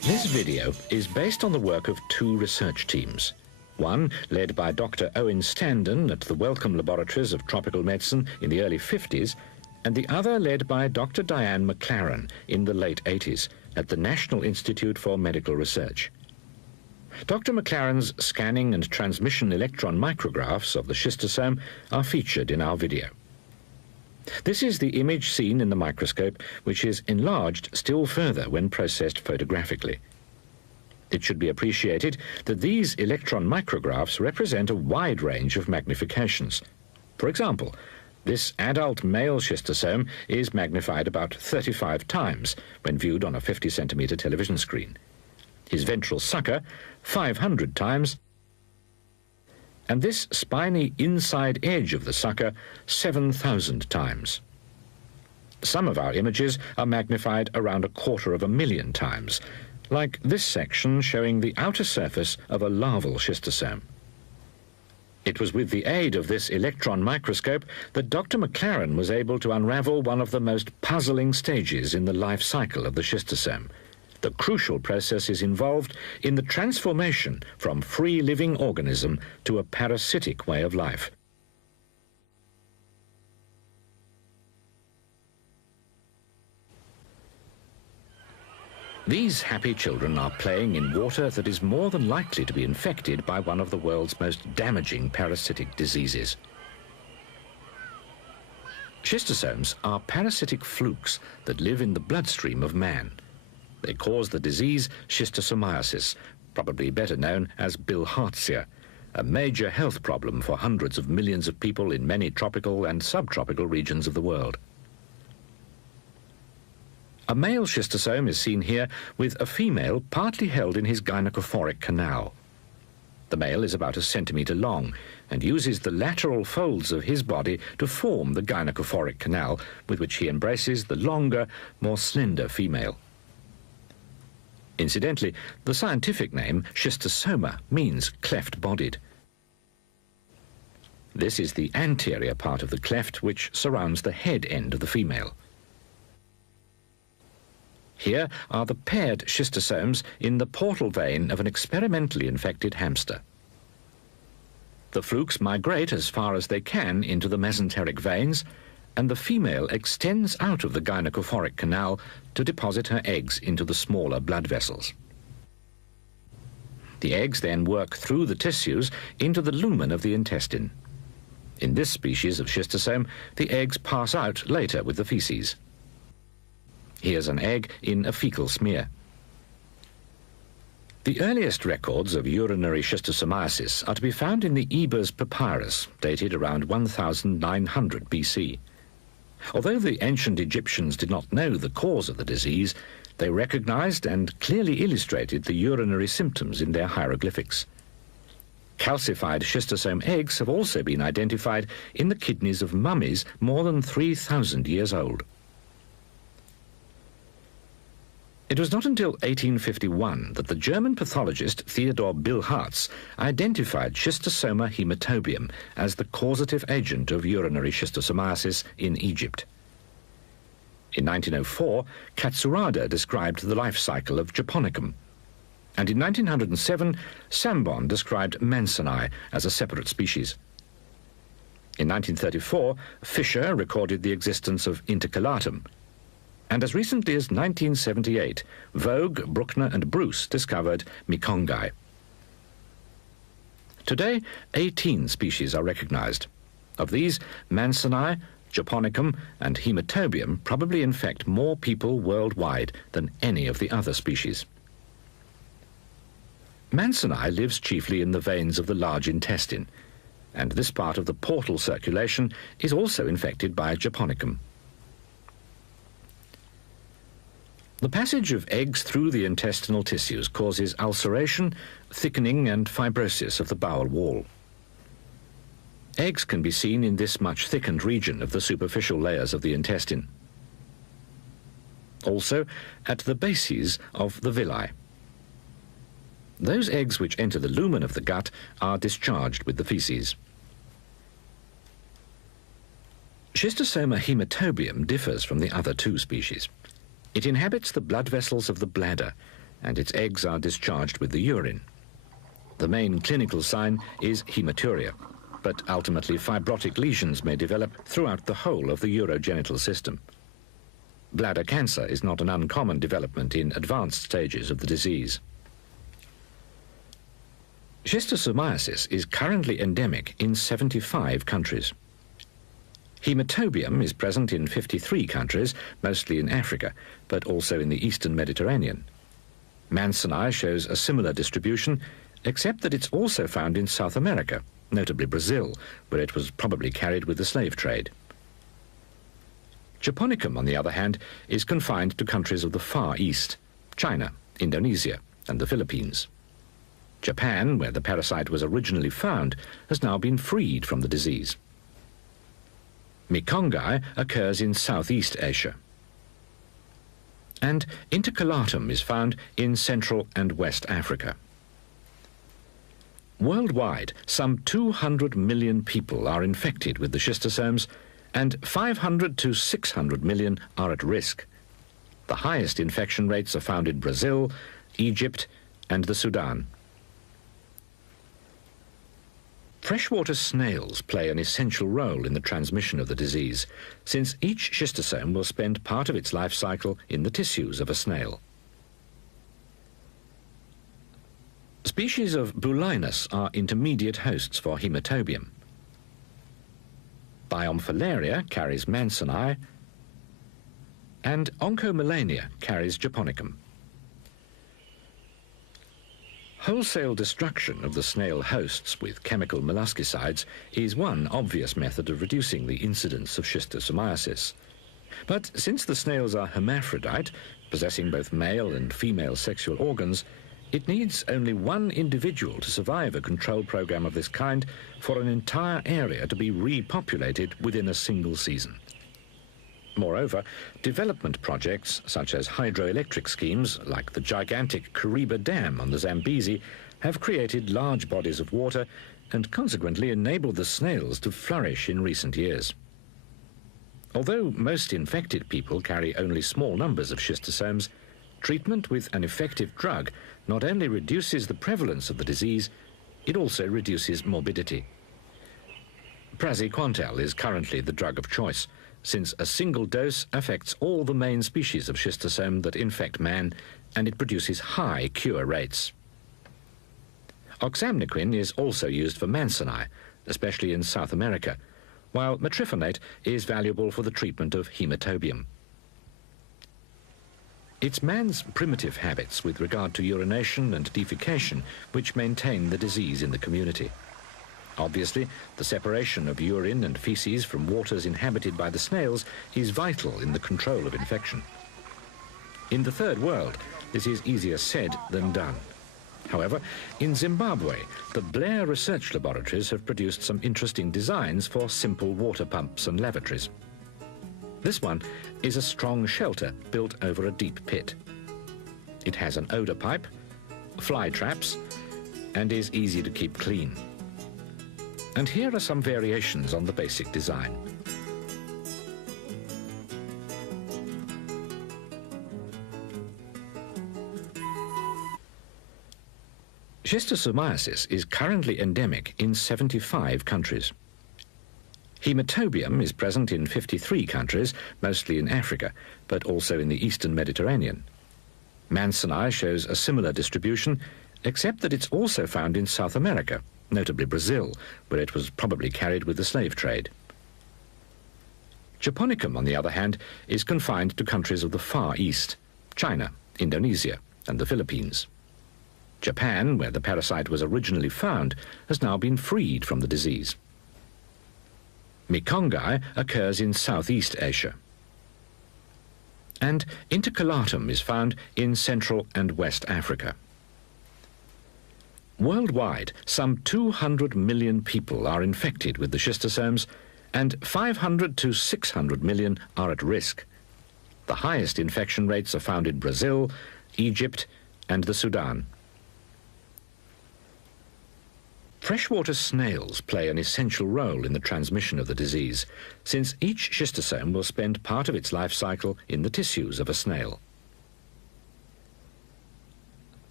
This video is based on the work of two research teams. One led by Dr. Owen Standen at the Wellcome Laboratories of Tropical Medicine in the early 50s, and the other led by Dr. Diane McLaren in the late 80s at the National Institute for Medical Research. Dr. McLaren's scanning and transmission electron micrographs of the schistosome are featured in our video. This is the image seen in the microscope, which is enlarged still further when processed photographically. It should be appreciated that these electron micrographs represent a wide range of magnifications. For example, this adult male schistosome is magnified about 35 times when viewed on a 50-centimeter television screen. His ventral sucker, 500 times, and this spiny inside edge of the sucker, 7,000 times. Some of our images are magnified around 250,000 times, like this section showing the outer surface of a larval schistosome. It was with the aid of this electron microscope that Dr. McLaren was able to unravel one of the most puzzling stages in the life cycle of the schistosome. The crucial processes involved in the transformation from free-living organism to a parasitic way of life. These happy children are playing in water that is more than likely to be infected by one of the world's most damaging parasitic diseases. Schistosomes are parasitic flukes that live in the bloodstream of man. They cause the disease Schistosomiasis, probably better known as bilharzia, a major health problem for hundreds of millions of people in many tropical and subtropical regions of the world. A male schistosome is seen here with a female partly held in his gynecophoric canal. The male is about 1 centimeter long and uses the lateral folds of his body to form the gynecophoric canal, with which he embraces the longer, more slender female. Incidentally, the scientific name Schistosoma means cleft-bodied. This is the anterior part of the cleft which surrounds the head end of the female. Here are the paired schistosomes in the portal vein of an experimentally infected hamster. The flukes migrate as far as they can into the mesenteric veins, and the female extends out of the gynecophoric canal to deposit her eggs into the smaller blood vessels. The eggs then work through the tissues into the lumen of the intestine. In this species of schistosome, the eggs pass out later with the feces. Here's an egg in a fecal smear. The earliest records of urinary schistosomiasis are to be found in the Ebers Papyrus, dated around 1900 BC. Although the ancient Egyptians did not know the cause of the disease, they recognized and clearly illustrated the urinary symptoms in their hieroglyphics. Calcified schistosome eggs have also been identified in the kidneys of mummies more than 3,000 years old. It was not until 1851 that the German pathologist Theodor Bilharz identified Schistosoma hematobium as the causative agent of urinary schistosomiasis in Egypt. In 1904, Katsurada described the life cycle of Japonicum, and in 1907, Sambon described mansoni as a separate species. In 1934, Fischer recorded the existence of intercalatum, and as recently as 1978, Vogue, Bruckner and Bruce discovered Mekongai. Today, 18 species are recognized. Of these, mansoni, Japonicum and hematobium probably infect more people worldwide than any of the other species. Mansoni lives chiefly in the veins of the large intestine, and this part of the portal circulation is also infected by Japonicum. The passage of eggs through the intestinal tissues causes ulceration, thickening and fibrosis of the bowel wall. Eggs can be seen in this much thickened region of the superficial layers of the intestine. Also at the bases of the villi. Those eggs which enter the lumen of the gut are discharged with the feces. Schistosoma hematobium differs from the other two species. It inhabits the blood vessels of the bladder and its eggs are discharged with the urine. The main clinical sign is hematuria, but ultimately fibrotic lesions may develop throughout the whole of the urogenital system. Bladder cancer is not an uncommon development in advanced stages of the disease. Schistosomiasis is currently endemic in 75 countries. Hematobium is present in 53 countries, mostly in Africa, but also in the eastern Mediterranean. Mansoni shows a similar distribution, except that it's also found in South America, notably Brazil, where it was probably carried with the slave trade. Japonicum, on the other hand, is confined to countries of the Far East, China, Indonesia, and the Philippines. Japan, where the parasite was originally found, has now been freed from the disease. Mekongai occurs in Southeast Asia. And intercalatum is found in Central and West Africa. Worldwide, some 200 million people are infected with the schistosomes, and 500 to 600 million are at risk. The highest infection rates are found in Brazil, Egypt, and the Sudan. Freshwater snails play an essential role in the transmission of the disease, since each schistosome will spend part of its life cycle in the tissues of a snail. Species of Bulinus are intermediate hosts for hematobium. Biomphilaria carries mansoni, and Oncomelania carries japonicum. Wholesale destruction of the snail hosts with chemical molluscicides is one obvious method of reducing the incidence of schistosomiasis. But since the snails are hermaphrodite, possessing both male and female sexual organs, it needs only one individual to survive a control program of this kind for an entire area to be repopulated within a single season. Moreover, development projects such as hydroelectric schemes like the gigantic Kariba Dam on the Zambezi have created large bodies of water and consequently enabled the snails to flourish in recent years. Although most infected people carry only small numbers of schistosomes, treatment with an effective drug not only reduces the prevalence of the disease, it also reduces morbidity. Praziquantel is currently the drug of choice, since a single dose affects all the main species of schistosome that infect man, and it produces high cure rates. Oxamniquin is also used for mansoni, especially in South America, while metrifonate is valuable for the treatment of hematobium. It's man's primitive habits with regard to urination and defecation which maintain the disease in the community. Obviously, the separation of urine and feces from waters inhabited by the snails is vital in the control of infection. In the Third World, this is easier said than done. However, in Zimbabwe, the Blair research laboratories have produced some interesting designs for simple water pumps and lavatories. This one is a strong shelter built over a deep pit. It has an odor pipe, fly traps, and is easy to keep clean. And here are some variations on the basic design. Schistosomiasis is currently endemic in 75 countries. Hematobium is present in 53 countries, mostly in Africa, but also in the eastern Mediterranean. Mansoni shows a similar distribution, except that it's also found in South America, notably Brazil, where it was probably carried with the slave trade. Japonicum, on the other hand, is confined to countries of the Far East, China, Indonesia, and the Philippines. Japan, where the parasite was originally found, has now been freed from the disease. Mekongai occurs in Southeast Asia. And intercalatum is found in Central and West Africa. Worldwide, some 200 million people are infected with the schistosomes, and 500 to 600 million are at risk. The highest infection rates are found in Brazil, Egypt, and the Sudan. Freshwater snails play an essential role in the transmission of the disease, since each schistosome will spend part of its life cycle in the tissues of a snail.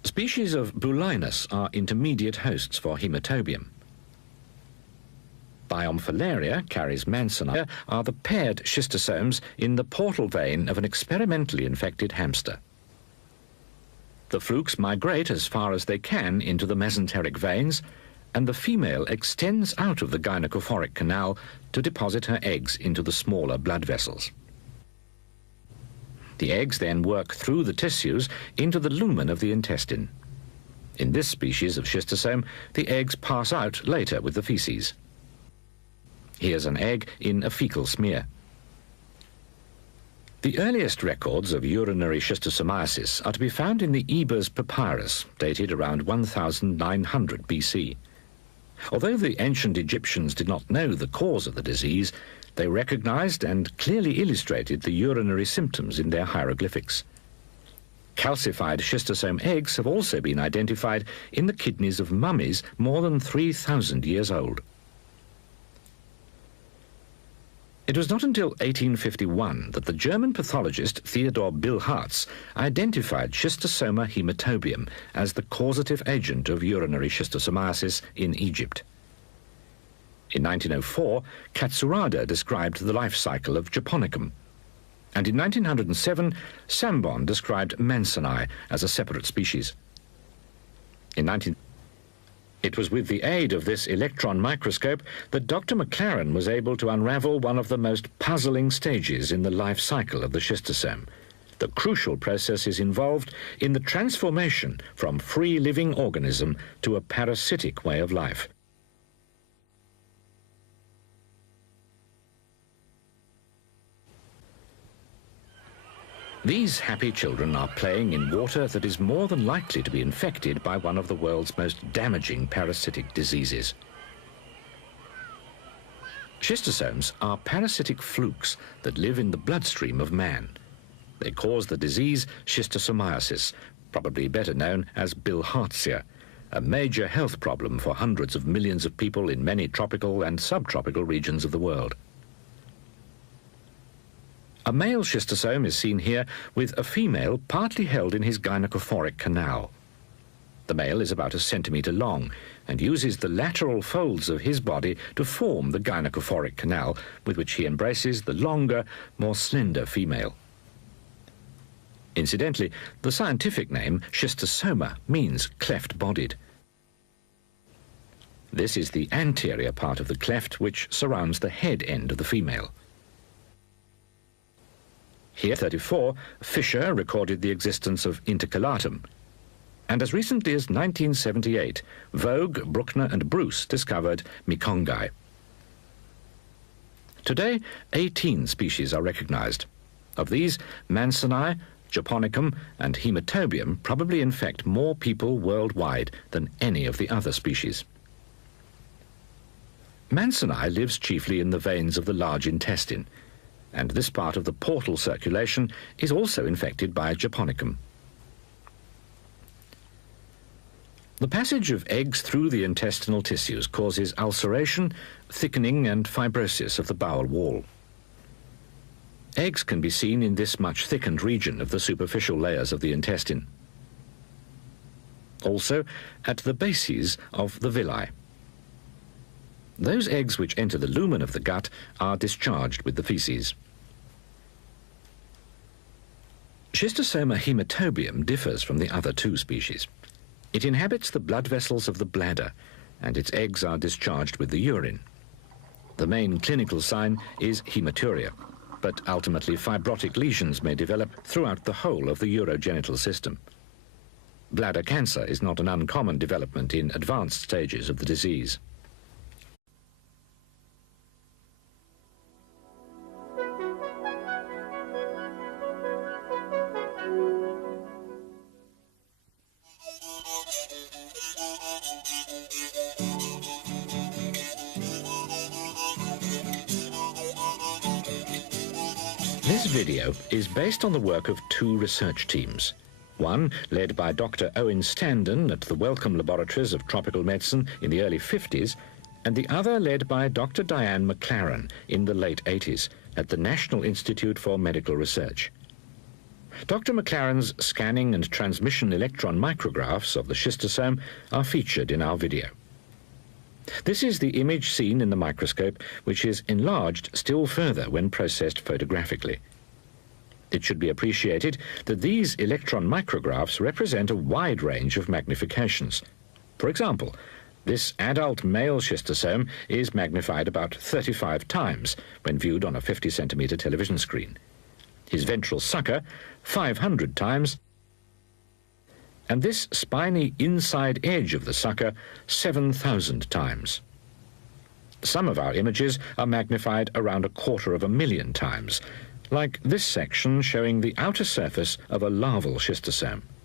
Species of Bulinus are intermediate hosts for Hematobium. Biomphilaria carries mansoni are the paired schistosomes in the portal vein of an experimentally infected hamster. The flukes migrate as far as they can into the mesenteric veins, and the female extends out of the gynecophoric canal to deposit her eggs into the smaller blood vessels. The eggs then work through the tissues into the lumen of the intestine. In this species of schistosome, the eggs pass out later with the feces. Here's an egg in a fecal smear. The earliest records of urinary schistosomiasis are to be found in the Ebers Papyrus, dated around 1900 BC. Although the ancient Egyptians did not know the cause of the disease, they recognized and clearly illustrated the urinary symptoms in their hieroglyphics. Calcified schistosome eggs have also been identified in the kidneys of mummies more than 3,000 years old. It was not until 1851 that the German pathologist Theodor Bilharz identified Schistosoma hematobium as the causative agent of urinary schistosomiasis in Egypt. In 1904, Katsurada described the life cycle of Japonicum, and in 1907, Sambon described mansoni as a separate species. It was with the aid of this electron microscope that Dr. McLaren was able to unravel one of the most puzzling stages in the life cycle of the schistosome, the crucial processes involved in the transformation from free-living organism to a parasitic way of life. These happy children are playing in water that is more than likely to be infected by one of the world's most damaging parasitic diseases. Schistosomes are parasitic flukes that live in the bloodstream of man. They cause the disease schistosomiasis, probably better known as bilharzia, a major health problem for hundreds of millions of people in many tropical and subtropical regions of the world. A male schistosome is seen here with a female partly held in his gynecophoric canal. The male is about 1 centimetre long and uses the lateral folds of his body to form the gynecophoric canal, with which he embraces the longer, more slender female. Incidentally, the scientific name schistosoma means cleft-bodied. This is the anterior part of the cleft which surrounds the head end of the female. Here, 1934, Fischer recorded the existence of intercalatum, and as recently as 1978, Vogue, Bruckner and Bruce discovered Mekongai. Today, 18 species are recognized. Of these, mansoni, Japonicum and Hematobium probably infect more people worldwide than any of the other species. Mansoni lives chiefly in the veins of the large intestine, and this part of the portal circulation is also infected by Japonicum. The passage of eggs through the intestinal tissues causes ulceration, thickening and fibrosis of the bowel wall. Eggs can be seen in this much thickened region of the superficial layers of the intestine. Also at the bases of the villi. Those eggs which enter the lumen of the gut are discharged with the feces. Schistosoma hematobium differs from the other two species. It inhabits the blood vessels of the bladder, and its eggs are discharged with the urine. The main clinical sign is hematuria, but ultimately fibrotic lesions may develop throughout the whole of the urogenital system. Bladder cancer is not an uncommon development in advanced stages of the disease. This video is based on the work of two research teams. One led by Dr. Owen Standen at the Wellcome Laboratories of Tropical Medicine in the early 50s, and the other led by Dr. Diane McLaren in the late 80s at the National Institute for Medical Research. Dr. McLaren's scanning and transmission electron micrographs of the schistosome are featured in our video. This is the image seen in the microscope, which is enlarged still further when processed photographically. It should be appreciated that these electron micrographs represent a wide range of magnifications. For example, this adult male schistosome is magnified about 35 times when viewed on a 50-centimeter television screen. His ventral sucker, 500 times, and this spiny inside edge of the sucker, 7,000 times. Some of our images are magnified around 250,000 times, like this section showing the outer surface of a larval schistosome.